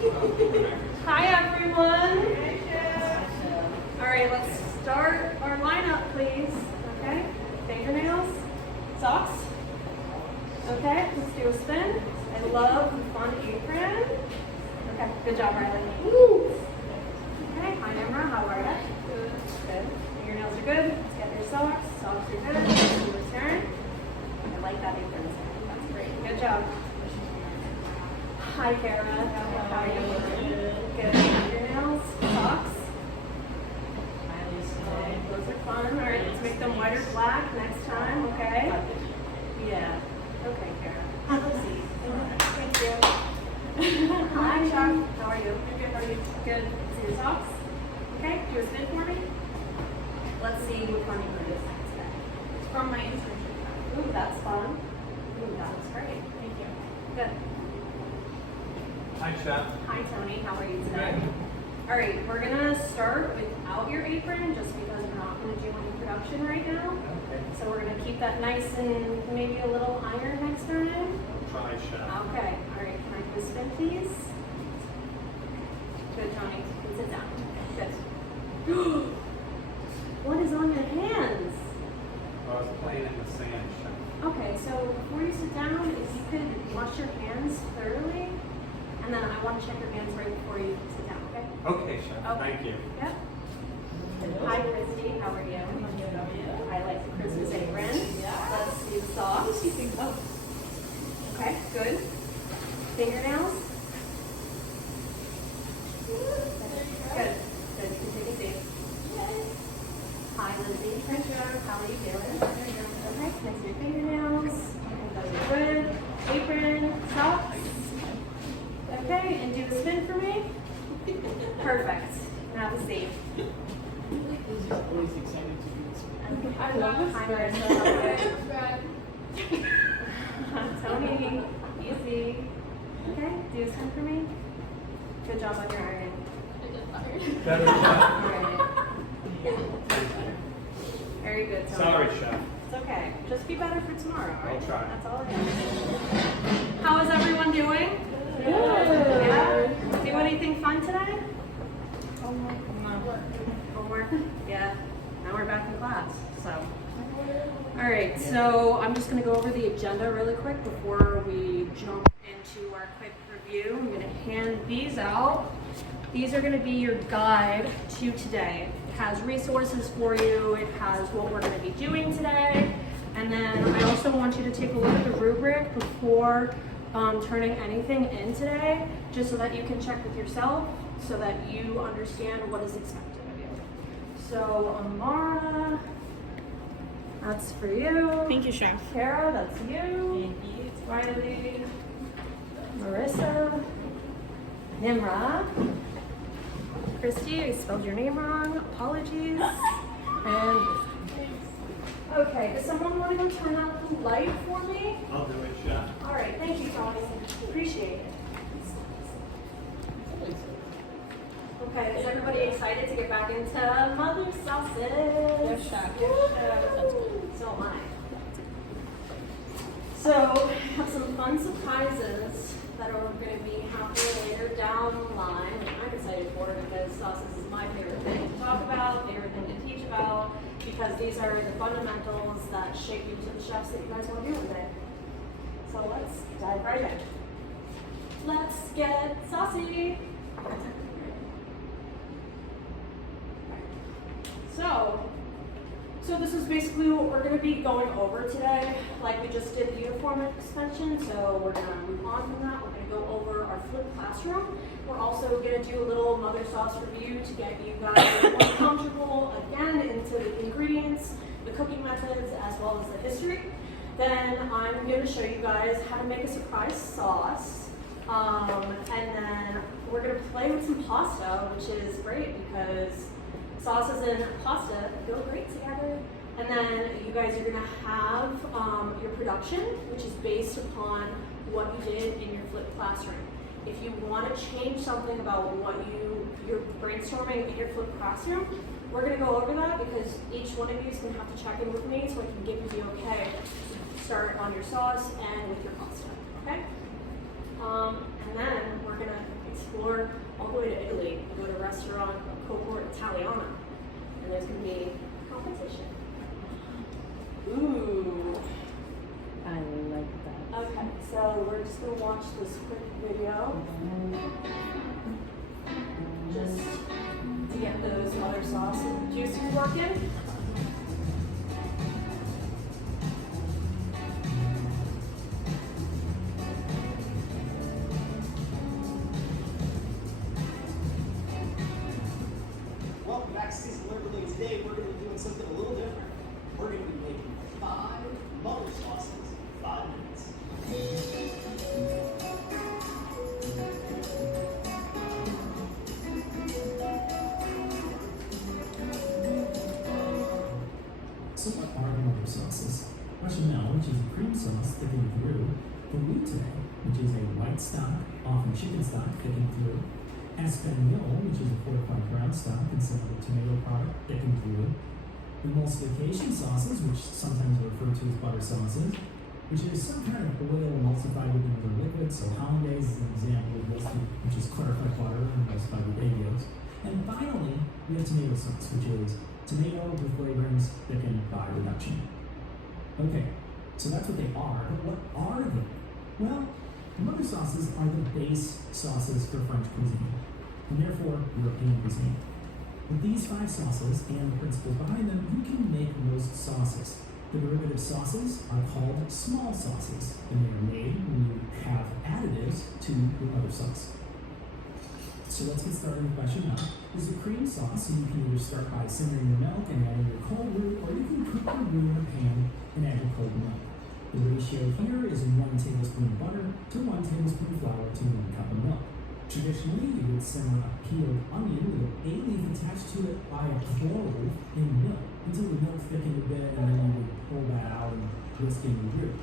Hi everyone. All right, let's start our lineup, please. Okay, fingernails, socks. Okay, let's do a spin. I love the fun apron. Okay, good job, Riley. Woo. Okay, hi Emma, how are you? Good. Fingernails are good. Let's get your socks. Socks are good. Let's do a turn. I like that apron. That's great. Good job. Hi Kara, how are you? Good. Fingernails, socks. Those are fun. All right, let's make them white or black next time, okay? Yeah. Okay, Kara. Let's see. Thank you. Hi, Chuck. How are you? Good. How are you? Good. See your socks? Okay. Do a spin for me. Let's see what fun you produce today. It's from my internship. Ooh, that's fun. Ooh, that looks great. Thank you. Good. Hi, Chef. Hi, Tony. How are you today? All right, we're gonna start without your apron just because we're not gonna do any production right now. Okay. So we're gonna keep that nice and maybe a little iron next time. Try, Chef. Okay. All right. Can I do a spin, please? Good, Tony. You can sit down. Good. What is on your hands? I was playing in the sand, Chef. Okay, so before you sit down, if you could wash your hands thoroughly, and then I want to check your hands right before you sit down, okay? Okay, Chef. Okay. Thank you. Yep. Hi, Christy. How are you? I like the Christmas apron. Let's see the socks. Okay, good. Fingernails. Good. Good. You can take a seat. Hi, Lindsay. How are you doing? Okay, next to your fingernails. Those are good. Apron, socks. Okay, and do a spin for me. Perfect. Now have a seat. I love Hi, this. Marissa. Tony, easy. Okay, do a spin for me. Good job on your iron. Better, Chef. Alright. Very good, Tony. Sorry, Chef. It's okay. Just be better for tomorrow, all right? I'll try. That's all it is. How is everyone doing? Good. Yeah? Do anything fun today? Homework? Yeah. Now we're back in class, so. All right, so I'm just gonna go over the agenda really quick before we jump into our quick review. I'm gonna hand these out. These are gonna be your guide to today. It has resources for you, it has what we're gonna be doing today, and then I also want you to take a look at the rubric before turning anything in today, just so that you can check with yourself, so that you understand what is expected of you. So Amara, that's for you. Thank you, Chef. Kara, that's you. Riley, Marissa, Nimra, Christy, I spelled your name wrong. Apologies. And okay, does someone want to go turn out the light for me? I'll do it, Chef. All right, thank you, Tony. Appreciate it. Okay, is everybody excited to get back into mother sausage? Yes, Chef. Woo! So am I. So, I have some fun surprises that are going to be happening later down the line, which I'm excited for because sausage is my favorite thing to talk about, favorite thing to teach about, because these are the fundamentals that shape you to the chefs that you guys want to be one day. So let's dive right in. Let's get saucy. So this is basically what we're going to be going over today. Like we just did the uniform extension, so we're going to move on from that. We're going to go over our flipped classroom. We're also going to do a little mother sauce review to get you guys more comfortable again into the ingredients, the cooking methods, as well as the history. Then I'm going to show you guys how to make a surprise sauce. And then we're going to play with some pasta, which is great because sauces and pasta go great together. And then you guys are gonna have your production, which is based upon what you did in your flipped classroom. If you want to change something about what you're brainstorming in your flipped classroom, we're gonna go over that because each one of you is gonna have to check in with me so I can give you the okay to start on your sauce and with your pasta, okay? And then we're gonna explore Italiana. And there's going to be competition. Ooh. I like that. Okay, so we're just going to watch this quick video. Just to get those mother sauce and juices working. Welcome back to Season Liberty. Today we're going to be doing something a little different. We're going to be making 5 mother sauces in 5 minutes. So what are mother sauces? Bechamel, which is a cream sauce thickened through, velouté, which is a white stock, often chicken stock, thickened through, espagnole, which is a fortified brown stock instead of a tomato product, thickened through, emulsification sauces, which sometimes are referred to as butter sauces, which is some kind of oil emulsified with another liquid, so hollandaise is an example of this, which is clarified butter emulsified with egg yolks. And finally, we have tomato sauce, which is tomato with flavorings thickened by reduction. Okay, so that's what they are, but what are they? Well, mother sauces are the base sauces for French cuisine, and therefore European cuisine. With these 5 sauces and the principles behind them, you can make most sauces. The derivative sauces are called small sauces, and they are made when you have additives to your mother sauce. So let's get started with bechamel. This is a cream sauce, so you can either start by simmering your milk and adding your cold roux, or you can cook your roux in a pan and add your cold milk. The ratio here is 1 tablespoon of butter to 1 tablespoon of flour to 1 cup of milk. Traditionally, you would simmer a peeled onion with a bay leaf attached to it by a clove in milk until the milk thickened a bit, and then you would pull that out and whisk in your roux.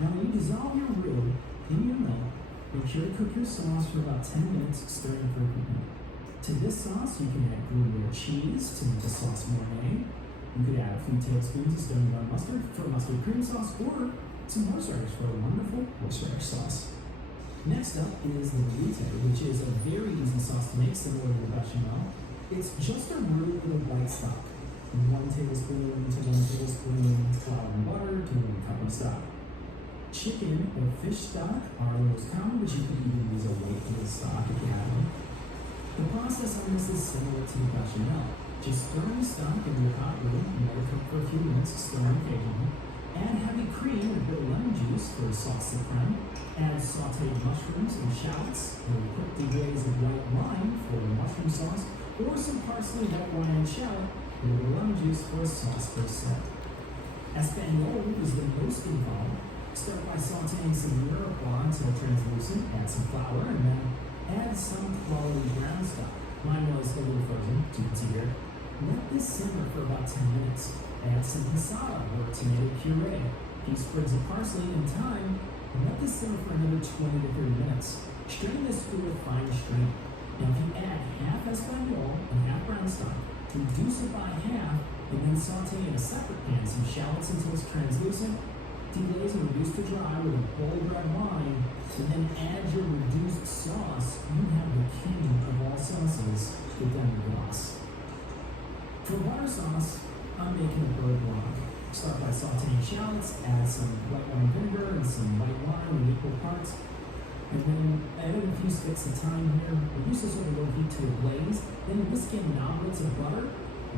Now, when you dissolve your roux in your milk, make sure to cook your sauce for about 10 minutes, stirring frequently. To this sauce, you can add Gruyere cheese to make the sauce mornay. You could add a few tablespoons of stone brown mustard for mustard cream sauce, or some horseradish for a wonderful horseradish sauce. Next up is the velouté, which is a very easy sauce to make, similar to the bechamel. It's just a roux with a white stock. 1 tablespoon to 1 tablespoon flour and butter to 1 cup of stock. Chicken or fish stock are the most common, but you could even use a white veal stock if you have one. The process on this is similar to the bechamel. Just stir the stock into your hot roux and let it cook for a few minutes, stirring occasionally. Add heavy cream and a bit of lemon juice for a sauce supreme. Add sauteed mushrooms and shallots and a quick deglaze of white wine for the mushroom sauce, or some parsley, white wine, and shallot with a little lemon juice for a sauce for a set. Espagnole is the most involved. Start by sauteing some mirepoix until translucent, add some flour, and then add some quality brown stock. Mine was a little frozen, as you can see here. Let this simmer for about 10 minutes. Add some passata or tomato puree, a few sprigs of parsley and thyme, and let this simmer for another 20 to 30 minutes. Strain this through a fine strain. Now if you add half espagnole and half brown stock, reduce it by half, and then saute in a separate pan some shallots until it's translucent, deglaze and reduce to dry with a bold red wine, and then add your reduced sauce. You have the king of all sauces with demi-glace. For butter sauce, I'm making a beurre blanc. Start by sauteing shallots, add some white wine vinegar and some white wine in equal parts, and then add in a few sticks of thyme here. Reduce this over low heat to a glaze, then whisk in noblets of butter,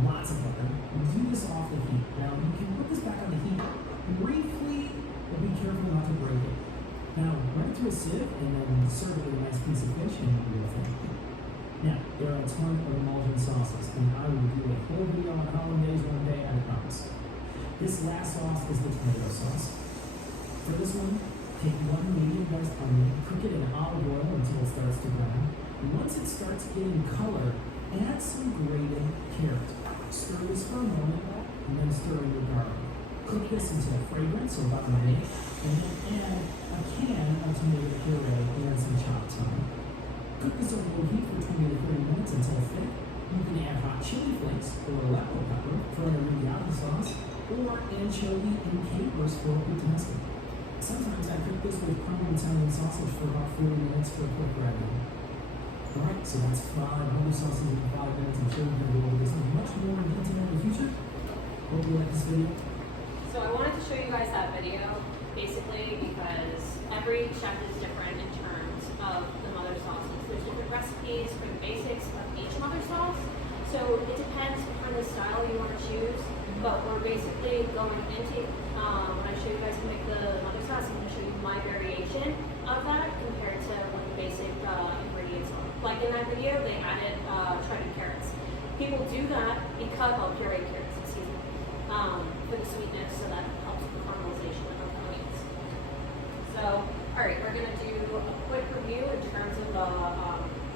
lots of butter, and do this off the heat. Now you can put this back on the heat briefly, but be careful not to break it. Now run it through a sieve and then serve it with a nice piece of fish and you'll be okay. Now, there are a ton of emulsion sauces, and I will do a whole video on hollandaise one day, I promise. This last sauce is the tomato sauce. For this one, take 1 medium-sized onion, cook it in olive oil until it starts to brown. And once it starts getting color, add some grated carrot. Stir this for a moment, and then stir in your garlic. Cook this until fragrant, so about a minute, and then add a can of tomato puree and some chopped thyme. Cook this over low heat for 20 to 30 minutes until thick. You can add hot chili flakes or Aleppo pepper for an arrabbiata sauce, or anchovy and capers for a puttanesca. Sometimes I cook this with Parmesan Italian sausage for about 40 minutes for a quick ragu. Alright, So that's 5 mother sauces in 5 minutes. I'm sure we're going to go over this in much more detail in the future. Hope you like this video. So I wanted to show you guys that video, basically because every chef is different in terms of the mother sauces. There's different recipes for the basics of each mother sauce. So it depends on the style you want to choose, but we're basically going into, when I show you guys how to make the mother sauce, I'm going to show you my variation of that compared to what the basic ingredients are. Like in that video, they added shredded carrots. People do that because, pureed carrots, excuse me, for the sweetness, so that helps with the caramelization of the meats. So, alright, we're going to do a quick review in terms of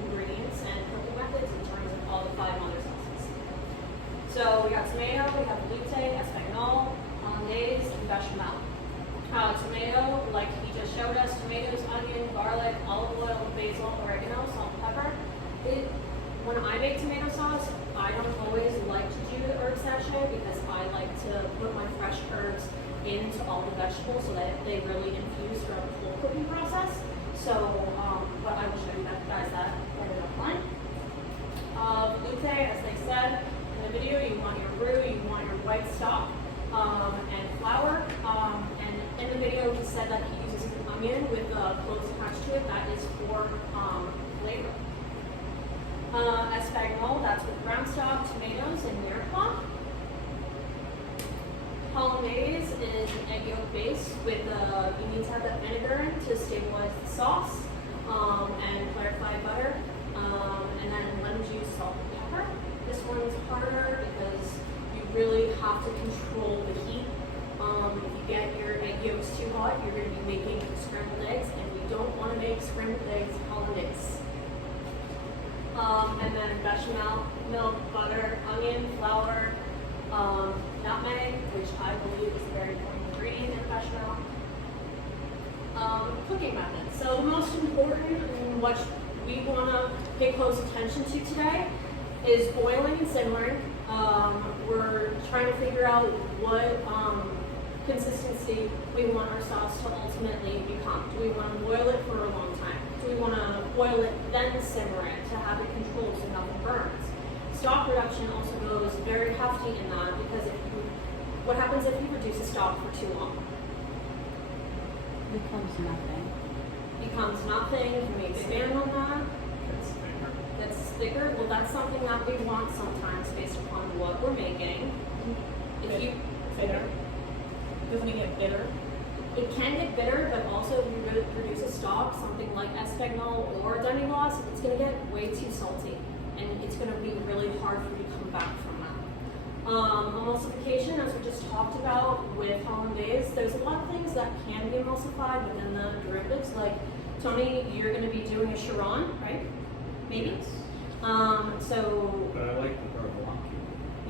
ingredients and cooking methods in terms of all the 5 mother sauces. So we got tomato, we have velouté, espagnole, hollandaise, and bechamel. Tomato, like he just showed us, tomatoes, onion, garlic, olive oil, basil, oregano, salt, and pepper. When I make tomato sauce, I don't always like to do the herb sachet because I like to put my fresh herbs into all the vegetables so that they really infuse throughout the whole cooking process. So, but I will show you guys that later up line. Velouté, as they said in the video, you want your roux, you want your white stock, and flour. And in the video, he said that he uses an onion with cloves attached to it. That is for flavor. Espagnole, that's with brown stock, tomatoes, and mirepoix. Hollandaise is an egg yolk base with, you need to have that vinegar to stabilize the sauce, and clarified butter, and then lemon juice, salt, and pepper. This one's harder because you really have to control the heat. If you get your egg yolks too hot, you're going to be making scrambled eggs, and you don't want to make scrambled eggs hollandaise. And then bechamel, milk, butter, onion, flour, nutmeg, which I believe is a very important ingredient in bechamel. Cooking method. So the most important and what we want to pay close attention to today is boiling and simmering. We're trying to figure out what consistency we want our sauce to ultimately become. Do we want to boil it for a long time? Do we want to boil it, then simmer it to have it controlled so nothing burns? Stock reduction also goes very hefty in that because what happens if you reduce a stock for too long? Becomes nothing. Becomes nothing. Can we expand on that? It's thicker. That's thicker. Well, that's something that we want sometimes based upon what we're making. If you Bitter. Doesn't it get bitter? It can get bitter, but also if you reduce a stock, something like espagnole or demi-glace, it's going to get way too salty, and it's going to be really hard for you to come back from that. Emulsification, as we just talked about with hollandaise, there's a lot of things that can be emulsified within the derivatives. Like Tony, you're going to be doing a Chiron, right? Maybe. So But I like the purple.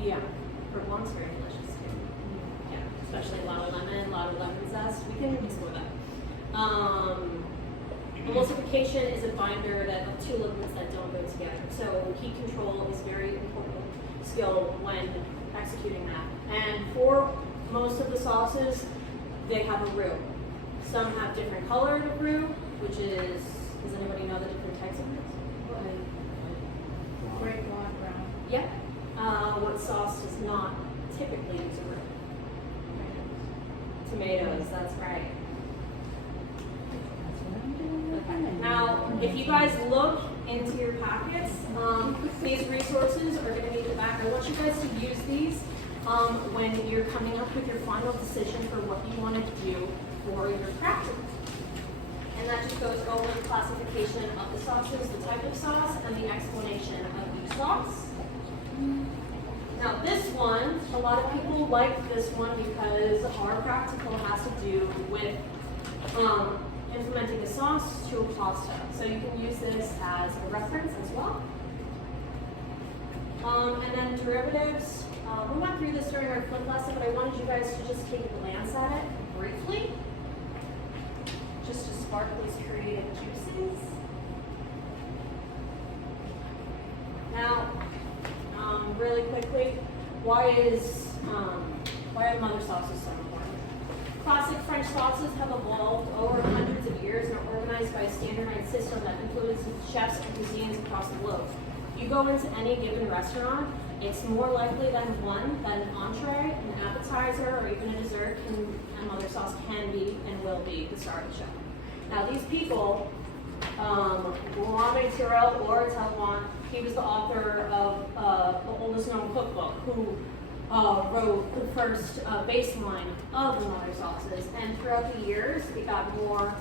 yeah, Bourbon's very delicious too. Yeah, especially a lot of lemon, a lot of lemon zest. We can explore that. Emulsification is a binder that of 2 liquids that don't go together. So heat control is very important skill when executing that. And for most of the sauces, they have a roux. Some have different colored roux, which is, does anybody know the different types of roux? Gray, black, brown. Yeah. What sauce does not typically use a roux? Tomatoes, that's right. That's what I'm doing. Okay. Now, if you guys look into your packets, these resources are going to be in the back. I want you guys to use these when you're coming up with your final decision for what you want to do for your practice. And that just goes over the classification of the sauces, the type of sauce, and the explanation of each sauce. Now this one, a lot of people like this one because our practical has to do with implementing the sauce to a pasta. So you can use this as a reference as well. And then derivatives. We went through this during our flip lesson, but I wanted you guys to just take a glance at it briefly. Just to spark these creative juices. Now, really quickly, why are mother sauces so important? Classic French sauces have evolved over hundreds of years and are organized by a standardized system that influences chefs and cuisines across the globe. You go into any given restaurant, it's more likely than one that an entree, an appetizer, or even a dessert and mother sauce can be and will be the star of the show. Now these people, Mohamed Tyrell or Taiwan, he was the author of the oldest known cookbook, who wrote the first baseline of the mother sauces, and throughout the years it got more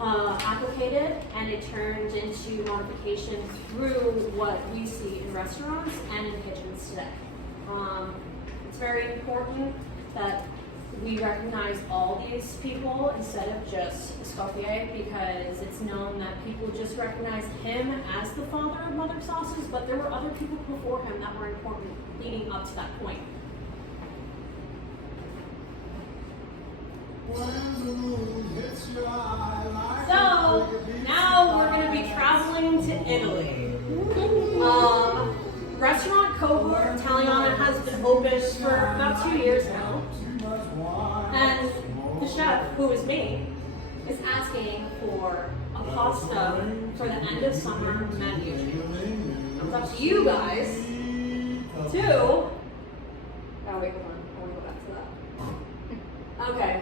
applicated and it turned into modification through what we see in restaurants and in kitchens today. It's very important that we recognize all these people instead of just Escoffier, because it's known that people just recognize him as the father of mother sauces, but there were other people before him that were important leading up to that point. So now we're going to be traveling to Italy. Restaurant cohort Italiana has been open for about 2 years now. And the chef, who is me, is asking for a pasta for the end of summer menu. It's up to you guys to. Oh wait, hold on. I want to go back to that. Okay,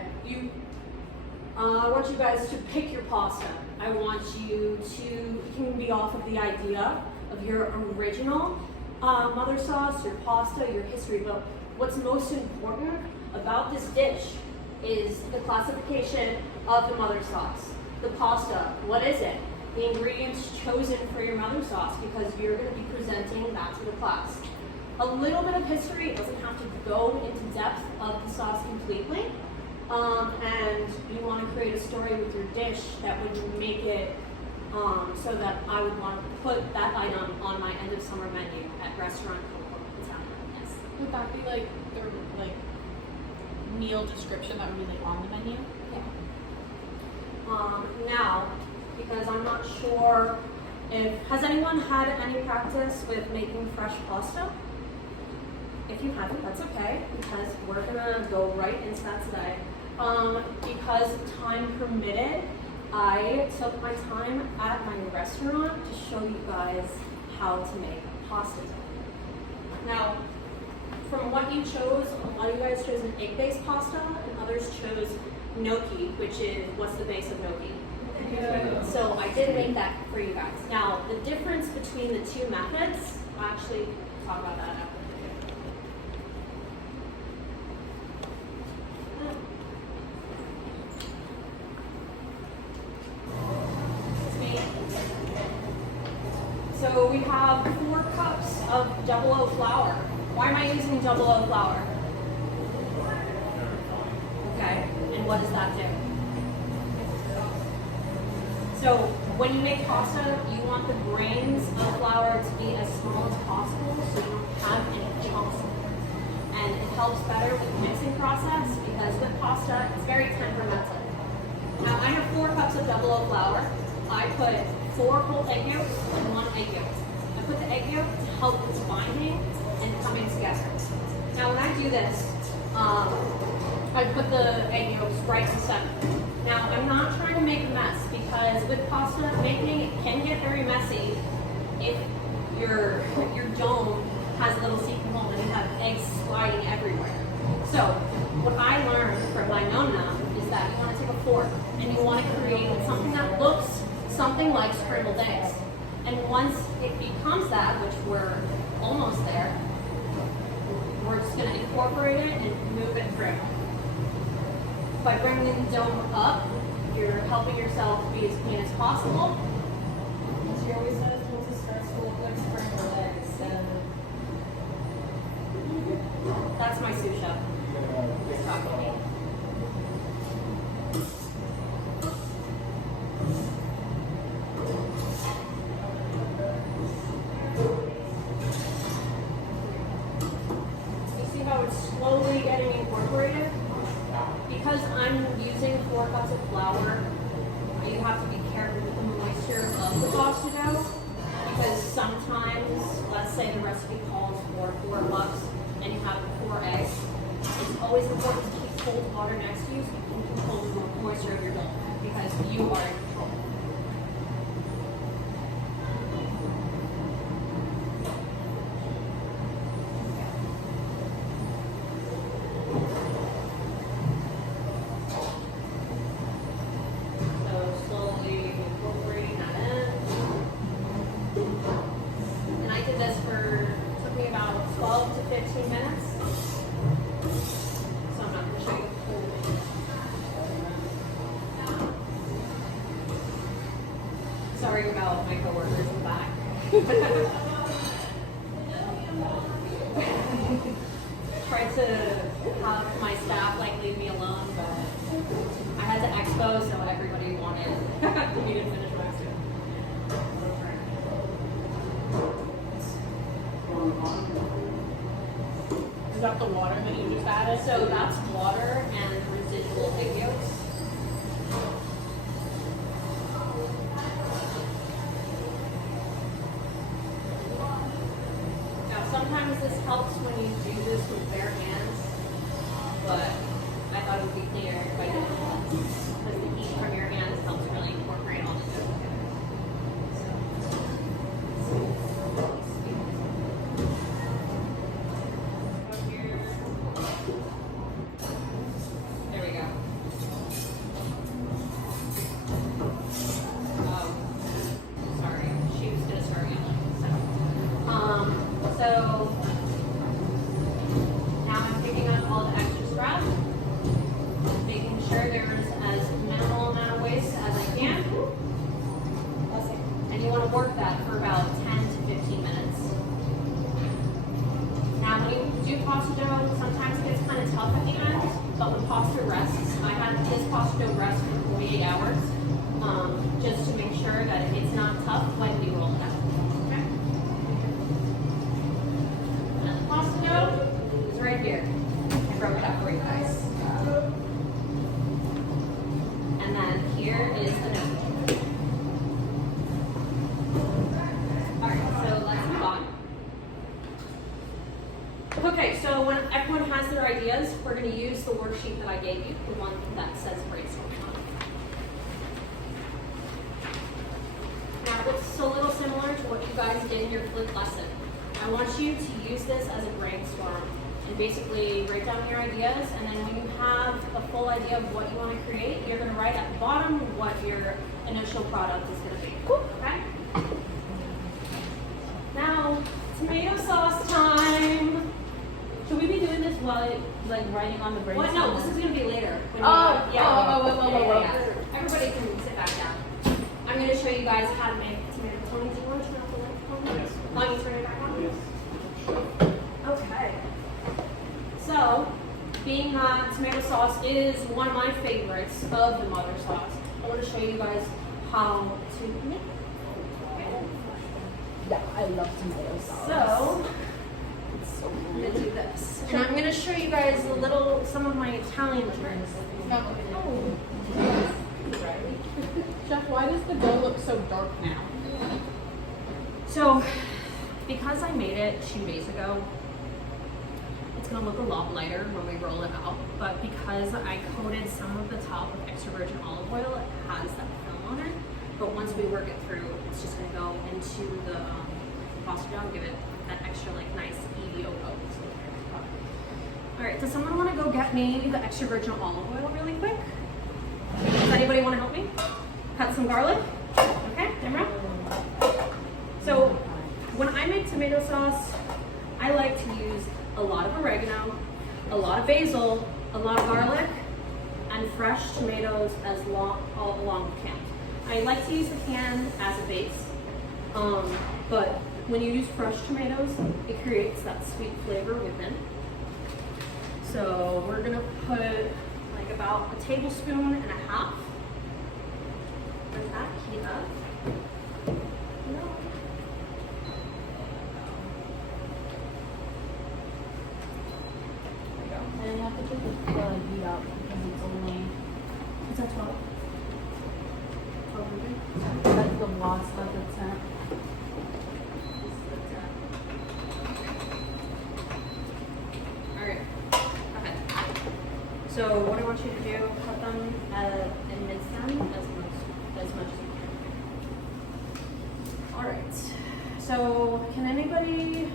I want you guys to pick your pasta. I want you to, it can be off of the idea of your original mother sauce, your pasta, your history, but what's most important about this dish is the classification of the mother sauce. The pasta, what is it? The ingredients chosen for your mother sauce, because you're going to be presenting that to the class. A little bit of history, it doesn't have to go into depth of the sauce completely. And you want to create a story with your dish that would make it so that I would want to put that item on my end of summer menu at restaurant Italian. Yes. Would that be like their meal description that would be on the menu? Yeah. Now, because I'm not sure has anyone had any practice with making fresh pasta? If you haven't, that's okay, because we're gonna go right into that today. Because time permitted, I took my time at my restaurant to show you guys how to make pasta. Now, from what you chose, a lot of you guys chose an egg-based pasta, and others chose gnocchi, which is, what's the base of gnocchi? So I did make that for you guys. Now, the difference between the two methods, I'll actually talk about that after. So we have 4 cups of double O flour. Why am I using double O flour? Okay, and what does that do? So when you make pasta, you want the grains of flour to be as small as possible so you don't have any chunks. And it helps better with the mixing process because with pasta, it's very temperamental. Now I have 4 cups of double O flour. I put 4 whole egg yolks and 1 egg yolk. I put the egg yolk to help with binding and coming together. Now when I do this, I put the egg yolks right in the center. Now I'm not trying to make a mess because with pasta making, it can get very messy if your dome has a little seeping hole and you have eggs sliding everywhere. So what I learned from my nonna is that you want to take a fork and you want to create something that looks something like scrambled eggs. And once it becomes that, which we're almost there, we're just going to incorporate it and move it through. By bringing the dome up, you're helping yourself be as clean as possible. She always says once it starts to look like scrambled eggs, That's my sous chef. He's talking to me. Slowly getting incorporated. Because I'm using 4 cups of flour, you have to be careful with the moisture of the pasta dough because sometimes, let's say the recipe calls for 4 cups and you have 4 eggs, it's always important to keep cold water next to you so you can control the moisture of your dough because you are in control. So slowly incorporating that in. And I did this for, took me about 12 to 15 minutes. So I'm not going to show you the whole thing. Sorry about my coworkers in the back. Tried to have my staff like leave me alone, but I had to expo, so everybody wanted me to finish what I was doing. Is that the water that you just added? So that's water and residual egg yolks. Now sometimes this helps when you do this with bare hands, but I thought it would be cleaner if I did it with hands. Because the heat from your hands helps really incorporate all the dough together. Up here. There we go. Oh, sorry. She was gonna start yelling. So now I'm picking up all the extra scrap, making sure there's as minimal amount of waste as I can. And you want to work that for about 10 to 15 minutes. Now when you do pasta dough, sometimes it gets kind of tough at the end, but when pasta rests, I had this pasta dough rest for 48 hours, just to make sure that it's not tough when we roll it out. Okay? And the pasta dough is right here. I broke it up for you guys. And then here is the dough. Alright, so let's move on. Okay, so when everyone has their ideas, we're going to use the worksheet that I gave you, the one that says brainstorming on it. Now, it's a little similar to what you guys did in your flip lesson. I want you to use this as a brainstorm and basically write down your ideas, and then when you have a full idea of what you want to create, you're going to write at the bottom what your initial product is going to be. Okay? Now, tomato sauce time. Should we be doing this while like writing on the brainstorm? What? No, this is going to be later. When Oh, yeah, oh. Everybody can sit back down. I'm going to show you guys how to make tomato. Tony, do you want to turn off the light for me? Yes. Let me turn it back on. Yes. Okay. So, being that tomato sauce is one of my favorites of the mother sauce, I want to show you guys how to make it. Yeah, I love tomato sauce. So, it's so I'm good. gonna do this, and I'm gonna show you guys some of my Italian tricks. Oh. Chef, why does the dough look so dark now? So, because I made it 2 days ago, it's gonna look a lot lighter when we roll it out. But because I coated some of the top with extra virgin olive oil, it has that film on it. But once we work it through, it's just gonna go into the pasta dough, give it that extra like nice EVO coat. All right, does someone want to go get me the extra virgin olive oil really quick? Does anybody want to help me? Cut some garlic. Okay, camera. So when I make tomato sauce, I like to use a lot of oregano, a lot of basil, a lot of garlic, and fresh tomatoes all along the can. I like to use the can as a base, but when you use fresh tomatoes, it creates that sweet flavor within. So we're gonna put like about a tablespoon and a half. Let that heat up. And you have to keep the heat up because it's only, Is that 12? 1200? that's the watts, not the temp. Alright, go ahead. So what I want you to do, cut them in mid-stem as much as you can. All right. So can anybody,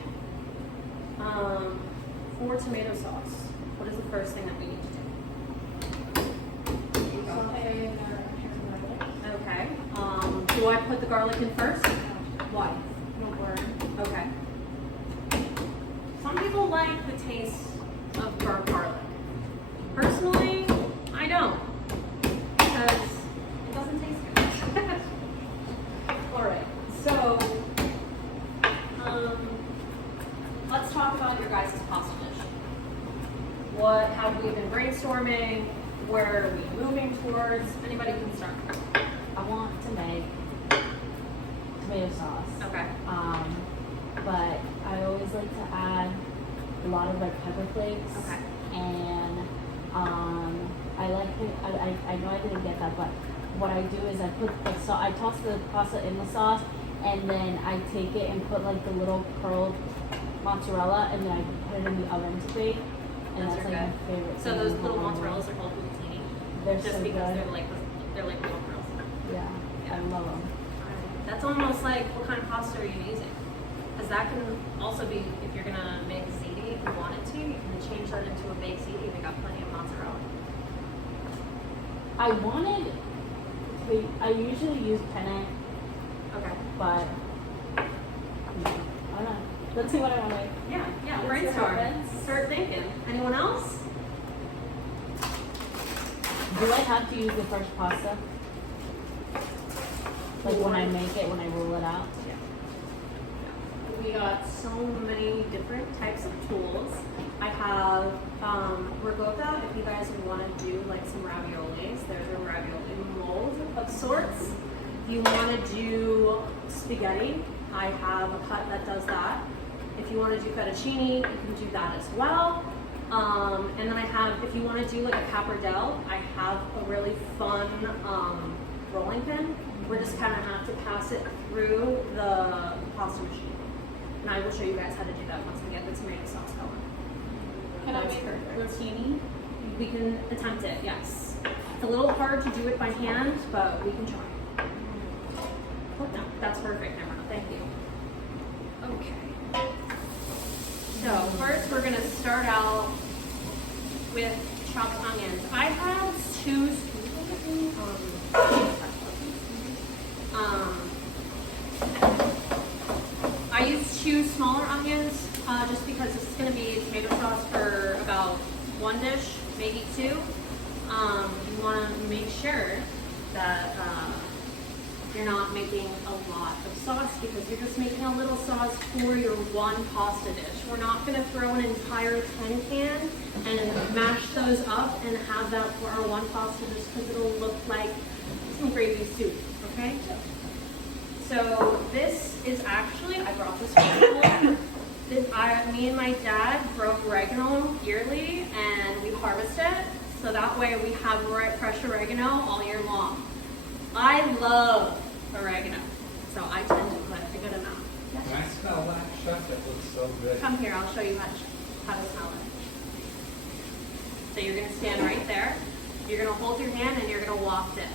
for tomato sauce, what is the first thing that we need to do? Saute and garlic. Okay. Do I put the garlic in first? Why? No burn. Okay. Some people like the taste of burnt garlic. Personally, I don't, because it doesn't taste good. All right, so let's talk about your guys' pasta dish. What have we been brainstorming? Where are we moving towards? Anybody can start. I want to make tomato sauce. Okay. But I always like to add a lot of red pepper flakes. Okay. And I like it. I know I didn't get that, but what I do is I put the I toss the pasta in the sauce, and then I take it and put like the little curled mozzarella, and then I put it in the oven to bake. And Those that's are like good. my favorite. So thing those in the little whole world. mozzarellas are called bucatini, They're just so because good. they're like little girls. Yeah, I love them. That's almost like, what kind of pasta are you using? Because that can also be, if you're gonna make ziti, if you wanted to, you can change that into a baked ziti. We got plenty of mozzarella. I wanted to be, I usually use penne, Okay. but I don't know. Let's see what I want to make. Yeah, Let's see what brainstorm. happens. Start thinking. Anyone else? Do I have to use the fresh pasta? Like when I make it, when I roll it out? Yeah. We got so many different types of tools. I have ricotta, if you guys would want to do like some raviolis. There's a ravioli mold of sorts. If you want to do spaghetti, I have a cut that does that. If you want to do fettuccine, you can do that as well. And then I have, if you want to do like a pappardelle, I have a really fun rolling pin. We just kind of have to pass it through the pasta machine. And I will show you guys how to do that once we get the tomato sauce going. Can I That's make perfect. rotini? We can attempt it, yes. It's a little hard to do it by hand, but we can try. Oh, no, that's perfect, Emma. Thank you. Okay. So first we're gonna start out with chopped onions. I have two. I use two smaller onions just because this is going to be tomato sauce for about one dish, maybe two. You want to make sure that you're not making a lot of sauce because you're just making a little sauce for your one pasta dish. We're not going to throw an entire 10 can and mash those up and have that for our one pasta dish because it'll look like some gravy soup, okay? So this is actually, I brought this for school. Me and my dad grow oregano yearly and we harvest it. So that way we have fresh oregano all year long. I love oregano, so I tend to put a good amount. Can I smell that chef? That looks so good. Come here, I'll show you how to smell it. So you're gonna stand right there. You're gonna hold your hand and you're gonna waft it.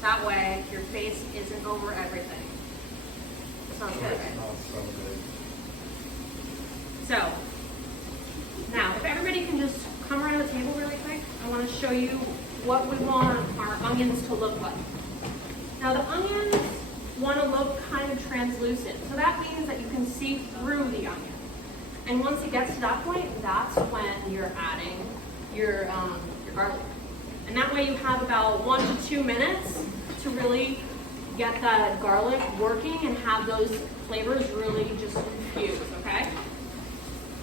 That way your face isn't over everything. Smells good, It right? smells so good. So, now if everybody can just come around the table really quick, I wanna show you what we want our onions to look like. Now the onions want to look kind of translucent. So that means that you can see through the onion. And once it gets to that point, that's when you're adding your garlic. And that way you have about 1 to 2 minutes to really get that garlic working and have those flavors really just infuse, okay?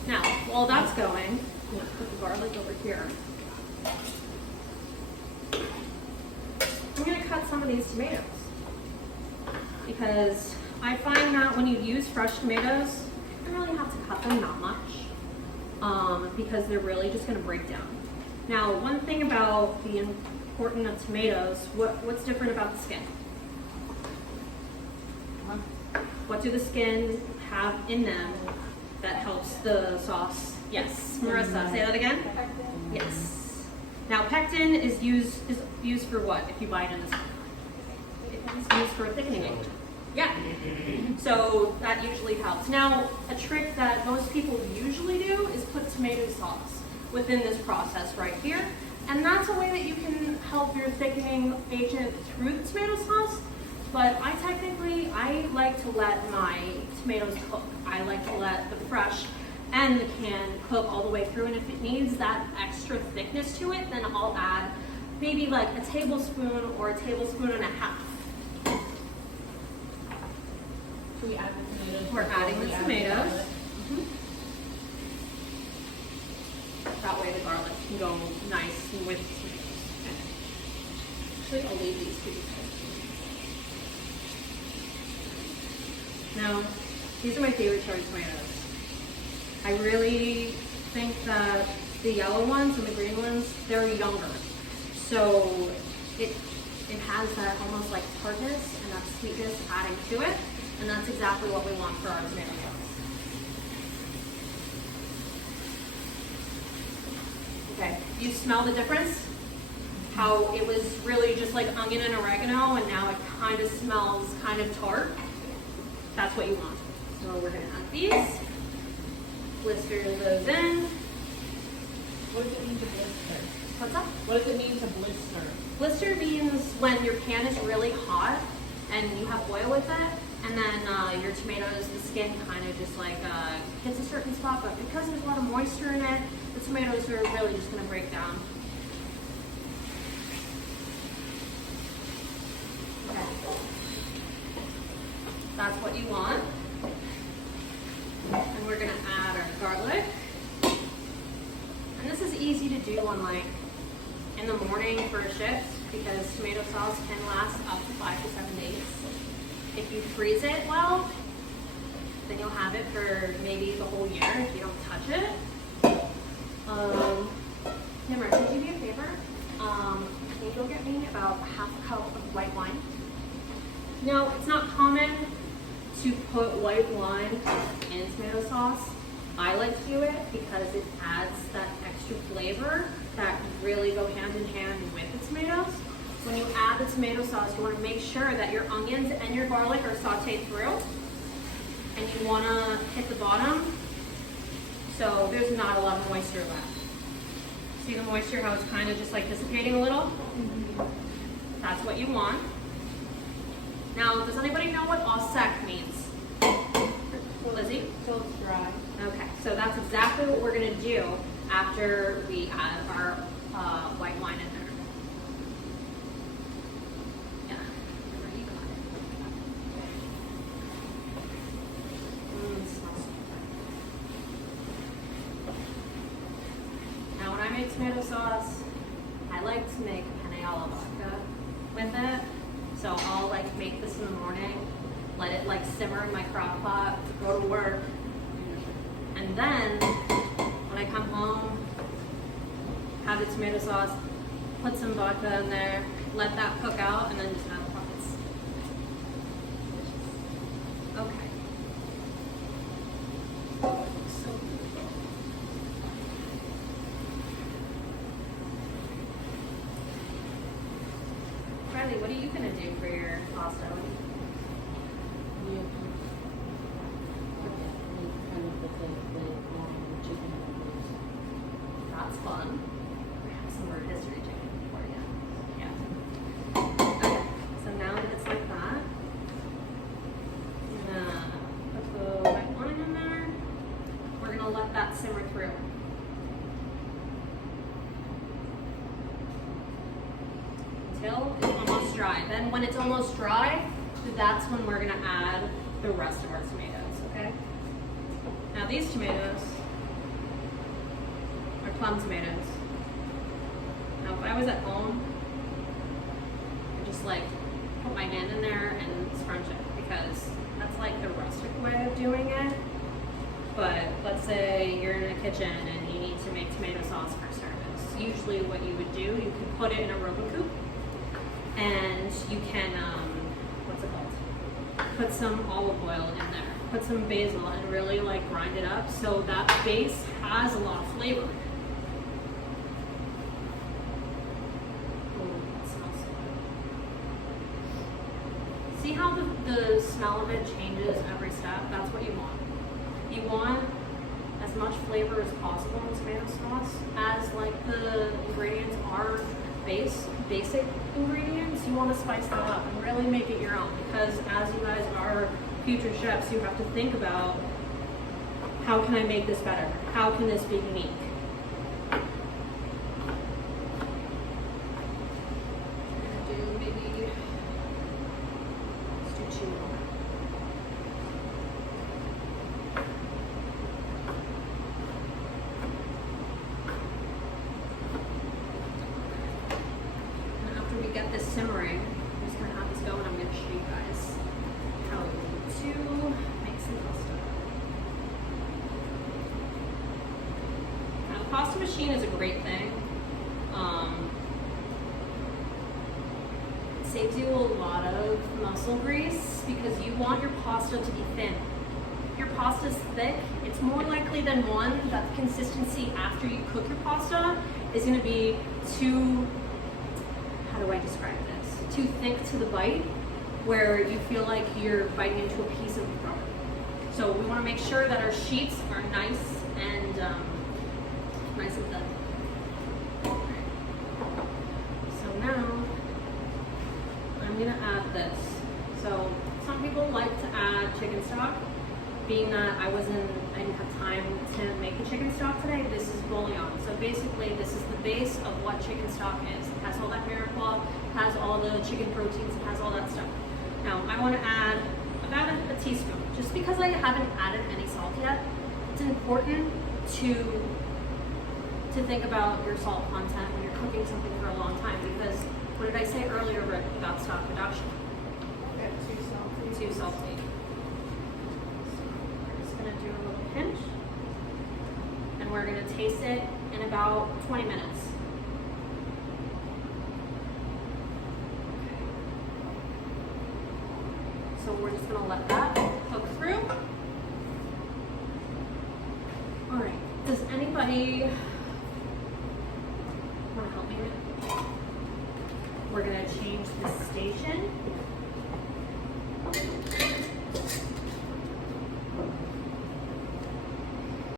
Now, while that's going, I'm gonna put the garlic over here. I'm gonna cut some of these tomatoes because I find that when you use fresh tomatoes, you don't really have to cut them that much because they're really just gonna break down. Now, one thing about the importance of tomatoes, what's different about the skin? What do the skin have in them that helps the sauce? Yes, Marissa, say that again. Yes. Now pectin is used for what if you buy it in the store? It's used for a thickening agent. Yeah. So that usually helps. Now, a trick that most people usually do is put tomato sauce within this process right here. And that's a way that you can help your thickening agent through the tomato sauce. But I like to let my tomatoes cook. I like to let the fresh and the canned cook all the way through. And if it needs that extra thickness to it, then I'll add maybe like a tablespoon or a tablespoon and a half. Should we add the tomatoes? We're adding the tomatoes. That way the garlic can go nice with the tomatoes. Actually, I'll leave these two. Now, these are my favorite cherry tomatoes. I really think that the yellow ones and the green ones, they're younger. So it has that almost like tartness and that sweetness adding to it. And that's exactly what we want for our tomato sauce. Okay, you smell the difference? How it was really just like onion and oregano, and now it kind of smells kind of tart. That's what you want. So we're gonna add these. Blister those in. What does it mean to blister? What's up? What does it mean to blister? Blister means when your pan is really hot and you have oil with it, and then your tomatoes, the skin kind of just like hits a certain spot, but because there's a lot of moisture in it, the tomatoes are really just gonna break down. Okay. That's what you want. And we're gonna add our garlic. And this is easy to do on like in the morning for a shift because tomato sauce can last up to 5 to 7 days. If you freeze it well, then you'll have it for maybe the whole year if you don't touch it. Nimmer, can you do me a favor? Can you go get me about half a cup of white wine? Now, it's not common to put white wine in tomato sauce. I like to do it because it adds that extra flavor that really go hand in hand with the tomatoes. When you add the tomato sauce, you want to make sure that your onions and your garlic are sauteed through. And you want to hit the bottom so there's not a lot of moisture left. See the moisture, how it's kind of just like dissipating a little? Mm-hmm. That's what you want. Now, does anybody know what au sec means? Lizzie? So it's dry. Okay, so that's exactly what we're gonna do after we add our white wine in there. Yeah, remember you got it. It smells so good. Now when I make tomato sauce, I like to make penne alla vodka with it. So I'll like make this in the morning, let it like simmer in my crock pot, go to work, and then when I come home, have the tomato sauce, put some vodka in there, let that cook out, and then just add the pockets. Okay. So Riley, what are you gonna do for your pasta? That's fun. We have some rotisserie chicken for you. Yeah. Okay, so now that it's like that, I'm gonna put the white wine in there. We're gonna let that simmer through. Until it's almost dry. Then when it's almost dry, that's when we're gonna add the rest of our tomatoes, okay? Now these tomatoes are plum tomatoes. Now if I was at home, I'd just like put my hand in there and scrunch it because that's like the rustic way of doing it. But let's say you're in a kitchen and you need to make tomato sauce for service. Usually what you would do, you can put it in a Rubik coupe and you can, what's it called? Put some olive oil in there, put some basil and really like grind it up so that base has a lot of flavor. of it changes every step. That's what you want. You want as much flavor as possible in tomato sauce. As like the ingredients are basic ingredients, you want to spice that up and really make it your own, because as you guys are future chefs, you have to think about, how can I make this better? How can this be unique? I'm gonna do maybe, let's do 2 more. And after we get this simmering, I'm just gonna have this go and I'm gonna show you guys how to make some pasta. Now, the pasta machine is a great thing. It saves you a lot of muscle grease because you want your pasta to be thin. If your pasta is thick, it's more likely than one that the consistency after you cook your pasta is going to be too, how do I describe this? Too thick to the bite, where you feel like you're biting into a piece of the throat. So we want to make sure that our sheets are nice and nice and thin. So now I'm gonna add this. So some people like to add chicken stock. Being that I didn't have time to make the chicken stock today, this is bouillon. So basically this is the base of what chicken stock is. It has all that mirepoix, has all the chicken proteins, it has all that stuff. Now I want to add about a teaspoon. Just because I haven't added any salt yet, it's important to think about your salt content when you're cooking something for a long time, because what did I say earlier about stock reduction? Yeah, too salty. Too salty. So we're just gonna do a little pinch, and we're gonna taste it in about 20 minutes. So we're just gonna let that cook through. All right, does anybody wanna help me? We're gonna change the station.